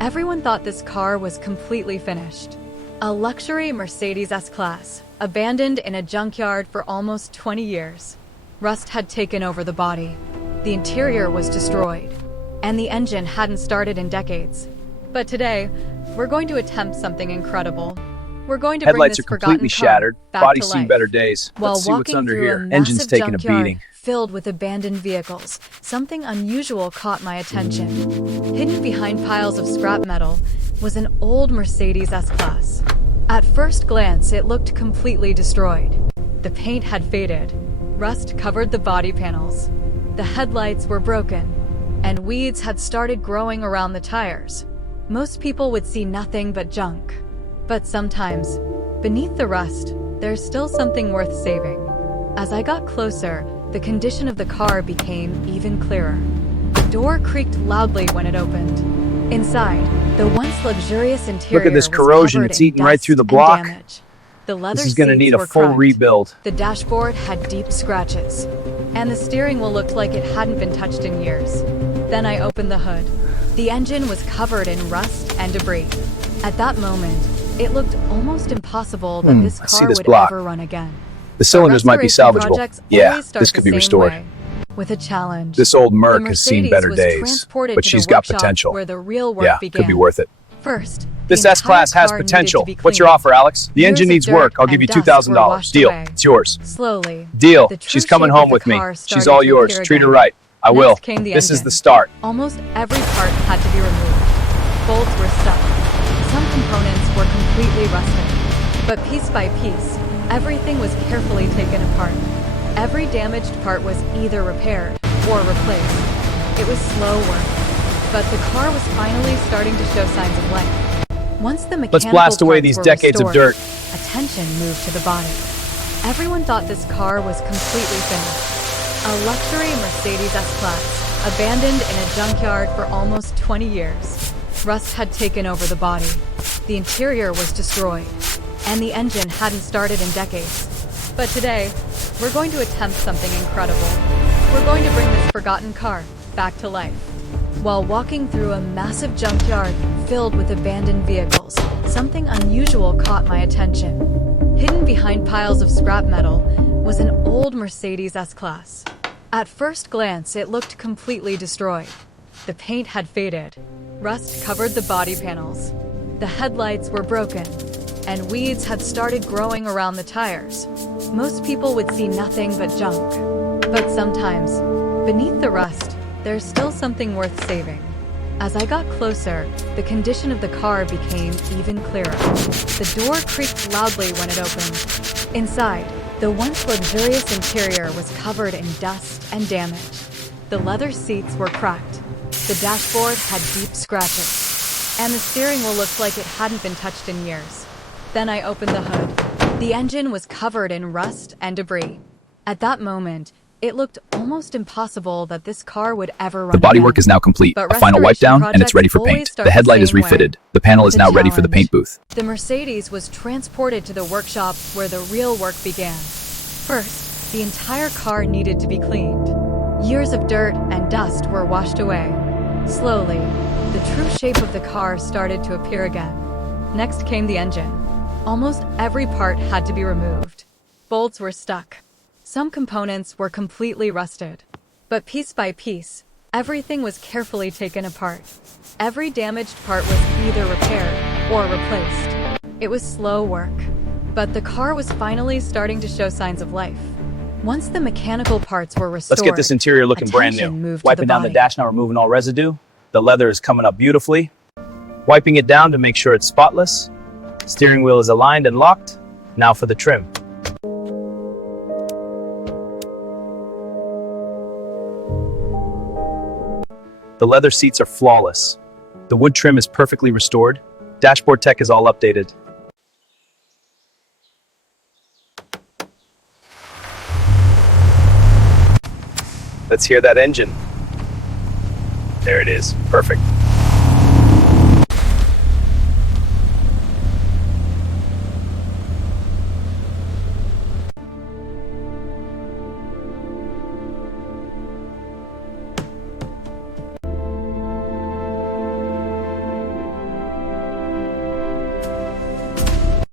Everyone thought this car was completely finished. A luxury Mercedes S-Class, abandoned in a junkyard for almost 20 years. Rust had taken over the body. The interior was destroyed, and the engine hadn't started in decades. But today, we're going to attempt something incredible. We're going to bring Headlights this are completely forgotten car shattered. back Body's to seen life. better days. While Let's see what's walking under through here. a Engine's massive taking a junkyard beating. filled with abandoned vehicles, something unusual caught my attention. Hidden behind piles of scrap metal was an old Mercedes S-Class. At first glance, it looked completely destroyed. The paint had faded. Rust covered the body panels. The headlights were broken, and weeds had started growing around the tires. Most people would see nothing but junk. But sometimes, beneath the rust, there's still something worth saving. As I got closer, the condition of the car became even clearer. The door creaked loudly when it opened. Inside, the once luxurious interior Look at this was corrosion. covered It's in eaten right dust through the and block. damage. The leather This is going to seats need a were full cracked. rebuild. The dashboard had deep scratches, and the steering wheel looked like it hadn't been touched in years. Then I opened the hood. The engine was covered in rust and debris. At that moment, it looked almost impossible that this I see car this would block. ever run again. The cylinders might be Restoration salvageable. projects Yeah, always start this the could be same restored. way, with a challenge. This old The Merc has seen Mercedes better was days, transported but to the she's got workshop potential. where the real work Yeah, began. could be worth it. First, This the S-Class entire has car needed potential. to be What's your cleaned. offer, Alex? The Years engine of needs dirt work. I'll give and you dust were $2,000. washed Deal. away. It's yours. Slowly, Deal. the true She's coming shape of home the with me. car She's started all to yours. appear Treat her again. right. I will. Next came the This is engine. the start. Almost every part had to be removed. Bolts were stuck. Some components were completely rusted. But piece by piece, everything was carefully taken apart. Every damaged part was either repaired or replaced. It was slow work, but the car was finally starting to show signs of life. Once the mechanical Let's blast away parts these were decades of restored, dirt. attention moved to the body. Everyone thought this car was completely finished. A luxury Mercedes S-Class, abandoned in a junkyard for almost 20 years. Rust had taken over the body. The interior was destroyed, and the engine hadn't started in decades. But today, we're going to attempt something incredible. We're going to bring this forgotten car back to life. While walking through a massive junkyard filled with abandoned vehicles, something unusual caught my attention. Hidden behind piles of scrap metal was an old Mercedes S-Class. At first glance, it looked completely destroyed. The paint had faded. Rust covered the body panels. The headlights were broken, and weeds had started growing around the tires. Most people would see nothing but junk. But sometimes, beneath the rust, there's still something worth saving. As I got closer, the condition of the car became even clearer. The door creaked loudly when it opened. Inside, the once luxurious interior was covered in dust and damage. The leather seats were cracked. The dashboard had deep scratches, and the steering wheel looked like it hadn't been touched in years. Then I opened the hood. The engine was covered in rust and debris. At that moment, it looked almost impossible that this car would ever run The bodywork again. is now complete. But A final wipe restoration down, and it's ready for projects paint. always start The headlight is same way, refitted. The panel is with a now ready for the challenge. paint booth. The Mercedes was transported to the workshop where the real work began. First, the entire car needed to be cleaned. Years of dirt and dust were washed away. Slowly, the true shape of the car started to appear again. Next came the engine. Almost every part had to be removed. Bolts were stuck. Some components were completely rusted. But piece by piece, everything was carefully taken apart. Every damaged part was either repaired or replaced. It was slow work, but the car was finally starting to show signs of life. Once the mechanical parts were restored, Let's get this interior looking brand new. attention moved to Wiping the down the body. dash now, removing all residue. The leather is coming up beautifully. Wiping it down to make sure it's spotless. Steering wheel is aligned and locked. Now for the trim. The leather seats are flawless. The wood trim is perfectly restored. Dashboard tech is all updated. Let's hear that engine. There it is. Perfect.